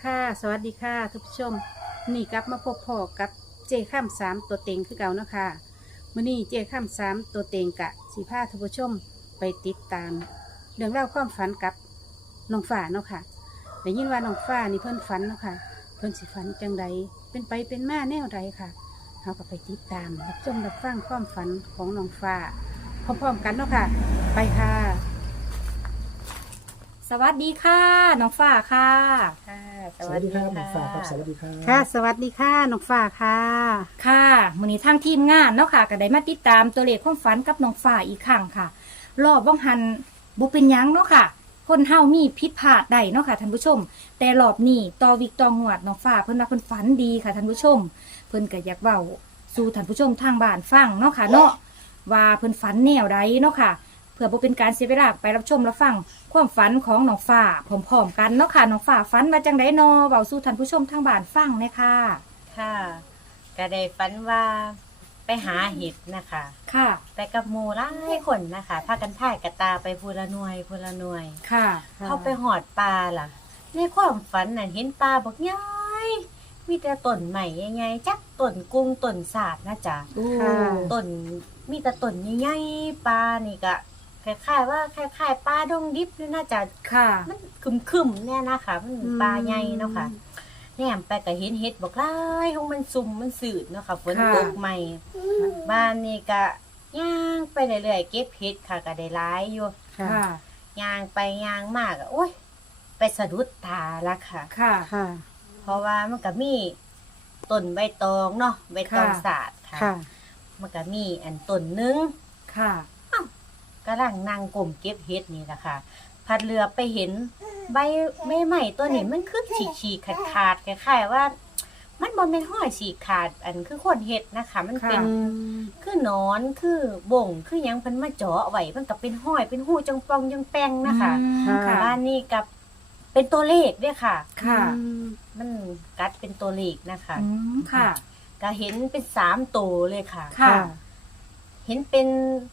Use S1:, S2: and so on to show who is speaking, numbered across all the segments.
S1: ค่ะสวัสดีค่ะทุกผู้ชมนี่กลับมาพบพ่อกับเจข้ามสามตัวเต็งคือเก่าเนาะค่ะมื้อนี้เจข้ามสามตัวเต็งกะสีผ้าทุกผู้ชมไปติดตามเรื่องเล่าวความฝันกับน้องฝ้าเนาะค่ะได้ยินว่าน้องฝ้านี่เพิ่นฝันเนาะค่ะเพิ่นสิฝันจังใดเป็นไปเป็นมาแนวใดค่ะเราก็ไปติดตามรับชมรับฟังความฝันของน้องฝ้าพร้อมๆกันเนาะค่ะไปค่ะ
S2: สวัสดีค่ะน้องฝ้าค่ะ
S3: ค่ะ
S4: สวัสดีครับหมอฝากครับสวัสดีครับ
S1: ค่ะ สวัสดีค่ะน้องฝ้าค่ะ
S2: ค่ะมื้อนี้ทางทีมงานเนาะค่ะก็ได้มาติดตามตัวเลขความฝันกับน้องฝ้าอีกครั้งค่ะ รอบว่างหันบ่เป็นหยังเนาะค่ะ คนเฮามีผิดพลาดได้เนาะค่ะท่านผู้ชม แต่รอบนี้ต่อวิกต่องวดน้องฝ้าเพิ่นว่าเพิ่นฝันดีค่ะท่านผู้ชม เพิ่นก็อยากเว้าสู่ท่านผู้ชมทางบ้านฟังเนาะค่ะเนาะว่าเพิ่นฝันแนวใดเนาะค่ะเพื่อบ่เป็นการเสียเวลาไปรับชมรับฟังความฝันของน้องฝ้าพร้อมๆกันเนาะค่ะน้องฝ้าฝันว่าจังได๋เนาะเว้าสู่ท่านผู้ชมทางบ้านฟังเลยค่ะ
S3: ค่ะก็ได้ฝันว่าไปหาเห็ดนะคะ
S2: ค่ะ
S3: ไปกับหมู่หลายคนนะคะพากันถ่ายกระตาไปพูละหน่วยพูละหน่วย
S2: ค่ะ
S3: เข้าไปหอดปลาล่ะ ในความฝันน่ะเห็นปลาบอกย้ายมีแต่ต้นใหม่ใหญ่ๆจักต้นกุ้งต้นสาดนะจ๊ะ
S1: ค่ะ
S3: ต้นมีแต่ต้นใหญ่ๆปลานี่ก็คล้ายๆว่าคล้ายๆปลาดงดิบนี่น่าจะ
S2: ค่ะ
S3: มันคึมๆเนี่ยนะคะมันปลาใหญ่เนาะค่ะ แหนมไปก็เห็นเห็ดบอกหลายของมันซุ่มมันสืดเนาะค่ะฝนตกใหม่บ้านนี่ก็ย่างไปเรื่อยๆเก็บเห็ดค่ะก็ได้หลายอยู่
S1: ค่ะ
S2: ค่ะ
S3: ย่างไปย่างมากโอ้ยไปสะดุดตาละค่ะ
S2: ค่ะ
S1: ค่ะ
S3: เพราะว่ามันก็มีต้นใบตองเนาะใบตอง
S2: ค่ะ
S3: สาดค่ะ
S1: ค่ะ
S3: มันก็มีอันต้นหนึง
S2: ค่ะ
S3: กำลังนั่งกลมเก็บเห็ดนี่แหละค่ะพัดเรือไปเห็นใบใหม่ตัวนี้มันคือฉีกๆขาดๆคล้ายๆว่า มันบ่แม่นห้อยฉีกขาดอันคือคนเห็ดนะคะ มันเป็น คือหนอนคือบ่งคือหยังเพิ่นมาเจาะไว้มันก็เป็นห้อยเป็นหูจังปองจังแป้งนะคะ
S2: อืมค่ะ
S3: บ้านนี้กับเป็นตัวเลขด้วยค่ะ
S2: ค่ะ
S3: มันกัดเป็นตัวเลขนะคะ
S2: อืมค่ะ
S3: ก็เห็นเป็น3ตัวเลยค่ะ
S2: ค่ะ
S3: เห็นเป็น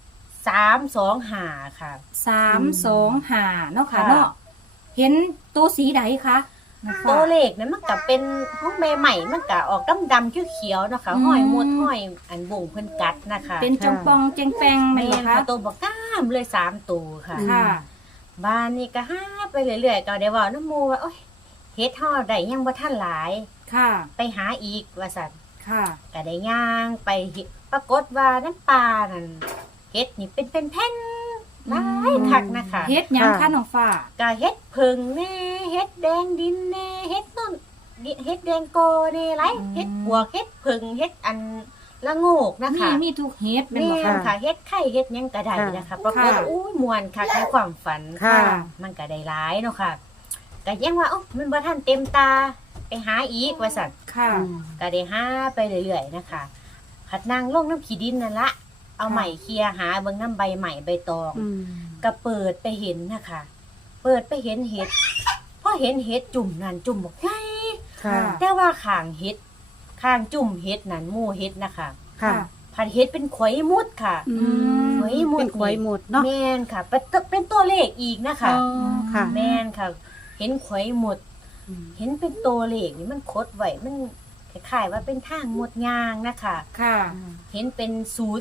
S3: 325ค่ะ
S2: 325เนาะค่ะ
S3: ค่ะ
S2: เนาะเห็นตัวสีใดคะน้องฟ้า
S3: ตัวเลขนั้นมันก็เป็นห้องใบใหม่มันก็ออกดำๆเขียวๆเนาะค่ะ
S2: อืม
S3: ห้อยมดห้อยอันบ่งเพิ่นกัดนะคะ
S2: เป็นจงปองเจงแปงไหม
S3: แม่น
S2: คะ
S3: ค่ะตัวบักกล้ามเลย3ตัวค่ะ
S2: ค่ะ
S3: บ้านนี่ก็หาไปเรื่อยๆก็ได้เว่าน้ำหมูว่าโอ๊ยเฮ็ดห่อได้ยังบ่ทันหลาย
S2: ค่ะ
S3: ไปหาอีกว่าซั่น
S2: ค่ะ
S3: ก็ได้ย่างไปเฮ็ดปรากฏว่าน้ำปลานั่นเฮ็ดนี่เป็นแผ่นหลายคักนะคะ
S2: เฮ็ดหยังคะ
S1: ค่ะ
S2: น้องฟ้า
S3: ก็เฮ็ดผึ่งแน่เฮ็ดแดงดินแน่เฮ็ดต้นเฮ็ดแดงโกแน่หลายเฮ็ดบวกเฮ็ดผึ่งเฮ็ดอันละโงกนะคะ
S2: มีทุกเฮ็ดเป็น
S3: แม่
S2: บ่
S3: น
S2: คะ
S3: ค่ะเฮ็ดไข่เฮ็ดหยังก็ได้นะคะปรากฏว่าอู้ยม่วนคักในความฝัน
S1: ค่ะ
S3: มันก็ได้หลายเนาะค่ะก็ยังว่าโอ้มันบ่ทันเต็มตาไปหาอีกว่าซั่น
S2: ค่ะ
S3: ก็ได้หาไปเรื่อยๆนะคะหัดนางลงน้ำขี้ดินนั่นละเอาใหม่เคลียร์หาเบิ่งน้ำใบใหม่ใบตอง
S1: อืม
S3: ก็เปิดไปเห็นนะคะเปิดไปเห็นเห็ดพอเห็นเห็ดจุ่มนั่นจุ่มบอกไง
S1: ค่ะ
S3: แต่ว่าข้างเห็ดข้างจุ่มเห็ดนั่นหมู่เห็ดนะคะ
S1: ค่ะ
S3: ผัดเห็ดเป็นขวยมุดค่ะ
S1: อืม
S3: ขวยมุด
S1: เป็นขวยหมดเนาะ
S3: แม่นค่ะเป็นตัวเลขอีกนะคะ
S1: อ๋อค่ะ
S3: แม่นค่ะ เห็นขวยหมด
S1: อืม
S3: เห็นเป็นตัวเลขนี่มันคดไว้มันคล้ายๆว่าเป็นทางหมดยางนะคะ
S2: ค่ะ
S3: เห็นเป็น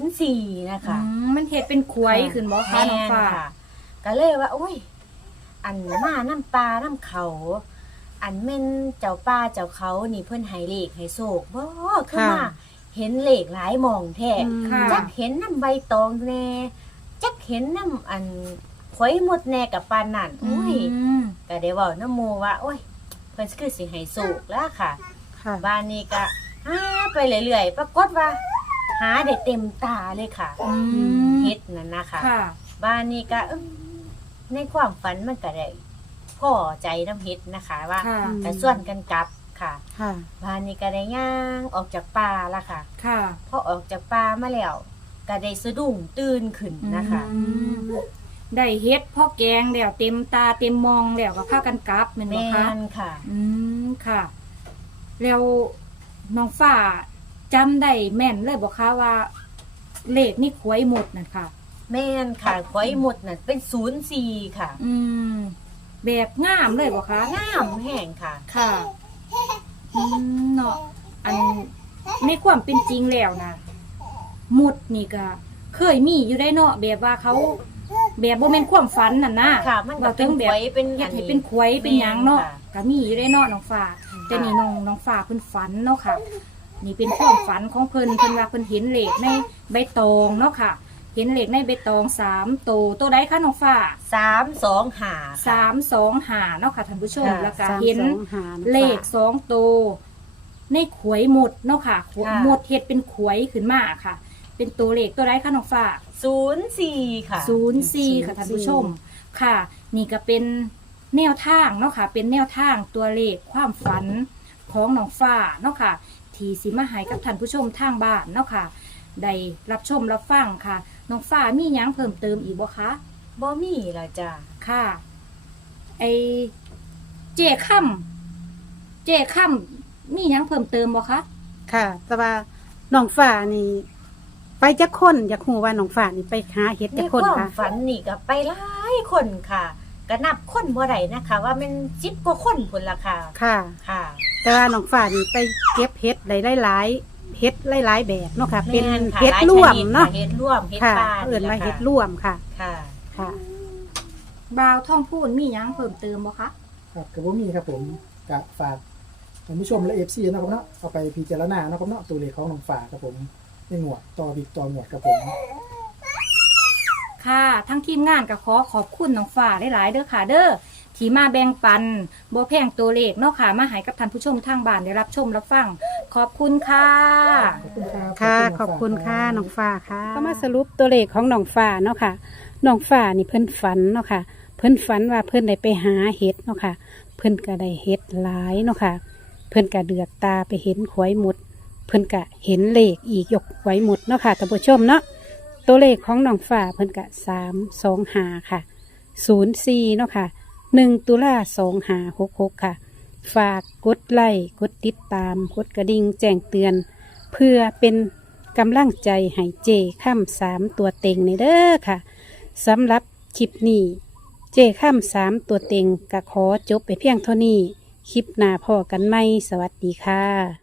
S3: 04นะคะ
S2: มันเฮ็ดเป็นขวยขึ้นบ่คะน้องฟ้า
S3: ค่ะก็เลยว่า โอ้ย อันมาน้ำปลาน้ำเขา อันแม่นเจ้าป้าเจ้าเขานี่เพิ่นให้เลขให้โศกบ่คือมาเห็นเลขหลายหมองแท้
S1: อืม
S2: ค่ะ
S3: จักเห็นน้ำใบตองแน่จักเห็นน้ำอันขวยหมดแน่กับปานนั่นโอ้ย
S2: ม
S3: ก็ได้เว้าน้ำโมว่า โอ้ยเพิ่นคือสิให้โศกแล้วค่ะ
S1: ค่ะ
S3: บ้านนี้ก็หาไปเรื่อยๆปรากฏว่า หาได้เต็มตาเลยค่ะ
S2: อืม
S3: เฮ็ดนั่นนะคะ
S2: ค่ะ
S3: บ้านนี้ก็ในความฝันมันก็ได้พ่อใจน้ำเฮ็ดนะคะ ว่า
S2: ค่ะ
S3: แต่ส่วนกันกลับค่ะ
S1: ค่ะ
S3: บ้านนี้ก็ได้ย่างออกจากป่าละค่ะ
S2: ค่ะ
S3: พอออกจากป่ามาแล้วก็ได้สะดุ้งตื่นขึ้นนะคะ
S2: อืมได้เฮ็ดพ่อแกงแล้วเต็มตาเต็มมองแล้วก็พากันกลับแม่นบ่
S3: แม่
S2: คะ
S3: นค่ะ
S2: อืมค่ะ แล้วน้องฟ้าจำได้แม่นเลยบอกคะว่า เลขนี่ขวยหมดนั่นค่ะ
S3: แม่นค่ะขอยหมดน่ะเป็น04ค่ะ
S2: อืมแบบงามเลยบ่คะ
S3: งามแห้งค่ะ
S2: ค่ะเนาะอันในความเป็นจริงแล้วนะหมุดนี่ก็เคยมีอยู่ได้เนาะแบบว่าเขาแบบบ่แม่นความฝันนั่นนะ
S3: ค่ะ มันก็
S2: ว่า
S3: เป็น
S2: แบ
S3: ห
S2: บ
S3: วยเป็น
S2: เฮ็
S3: อั
S2: ด
S3: น
S2: ให้
S3: นี้
S2: เป็นขวยเป็นหยังเนาะ
S3: แม่นค่ะ
S2: ก็มีอยู่ได้เนาะน้องฟ้าแต่นี่น้องฟ้าเพิ่นฝันเนาะค่ะ นี่เป็นความฝันของเพิ่นว่าเพิ่นเห็นเลขในใบตองเนาะค่ะ เห็นเลขในใบตอง3ตัวใดคะน้องฟ้า
S3: 325
S2: 325เนาะค่ะท่านผู้ชม
S3: ค่ะ
S2: แล้วก็เห็น
S1: 325
S2: เลข2ตัวในขวยหมดเนาะค่ะ
S3: ค่ะ
S2: หมดเฮ็ดเป็นขวยขึ้นมาค่ะ เป็นตัวเลขตัวใดคะน้องฟ้า
S3: 04ค่ะ
S2: 04ค่ะท่านผู้ชมค่ะ นี่ก็เป็นแนวทางเนาะค่ะ เป็นแนวทางตัวเลขความฝันของน้องฟ้าเนาะค่ะ ที่สิมาให้กับท่านผู้ชมทางบ้านเนาะค่ะได้รับชมรับฟังค่ะน้องฟ้ามีหยังเพิ่มเติมอีกบ่คะ
S3: บ่มีล่ะจ้ะ
S2: ค่ะ ไอเจค่ำมีหยังเพิ่มเติมบ่คะ
S1: ค่ะ แต่ว่าน้องฟ้านี่ ไปจักคนอยากฮู้ว่าน้องฟ้านี่ไปหาเฮ็ด
S3: ใน
S1: จัก
S3: ค
S1: คน
S3: วาม
S1: ค่ะ
S3: ฝันนี่ก็ไปหลายคนค่ะก็นับคนบ่ได้นะคะ ว่ามัน10กว่าคนพุ่นล่ะค่ะ
S1: ค่ะ
S3: ค่ะ
S1: แต่ว่าน้องฟ้านี่ไปเก็บเฮ็ดได้หลายๆเฮ็ดหลายๆแบบเนาะค่ะ เป็น
S3: แม่ค่ะ
S1: เฮ็ด
S3: หลาย
S1: ร่วม
S3: ชด
S1: เนาะ
S3: ค่เฮ็ดร่วมเฮ็ด
S1: ค่ะ
S3: ปลา
S1: เอื่นมา
S3: นี่
S1: เฮ็
S3: ล่ะ
S1: ดร่วมค่ะ
S3: ค่ะ
S1: ค่ะ
S2: บ่าวท่องพูนมีหยังเพิ่มเติมบ่คะ
S4: ครับกับว่ามีครับผมกะฝากท่านผู้ชมและเอฟซีนะครับเนาะเอาไปพิจารณานะครับเนาะตัวเลขของน้องฝากครับผมในหมวดต่อบิ๊กต่อหมวดครับผม
S2: ค่ะ ทั้งทีมงานก็ขอขอบคุณน้องฟ้าหลายๆเด้อค่ะ เด้อที่มาแบ่งปันบ่แพงตัวเลขเนาะค่ะ มาให้กับท่านผู้ชมทางบ้านได้รับชมรับฟัง ขอบคุณค่ะ
S4: ขอบคุณครับ
S1: ค่ะ
S4: น้ง
S1: ขอบคุณค่ะ
S4: รับ
S1: น้องฟ้าค่ะ ก็มาสรุปตัวเลขของน้องฟ้าเนาะค่ะ น้องฟ้านี่เพิ่นฝันเนาะค่ะ เพิ่นฝันว่าเพิ่นได้ไปหาเห็ดเนาะค่ะ เพิ่นก็ได้เห็ดหลายเนาะค่ะ เพิ่นก็เดือกตาไปเห็นขวยหมด เพิ่นก็เห็นเลขอีกยกขวยหมดเนาะค่ะท่านผู้ชมเนาะ ตัวเลขของน้องฟ้าเพิ่นก็325ค่ะ04เนาะค่ะ1 ตุลา2566ค่ะ ฝากกดไลค์กดติดตามกดกระดิ่งแจ้งเตือน เพื่อเป็นกำลังใจให้เจข้าม3ตัวเต็งในเด้อค่ะสำหรับคลิปนี้เจข้าม3ตัวเต็งก็ขอจบไปเพียงเท่านี้ คลิปหน้าพอกันไหมสวัสดีค่ะ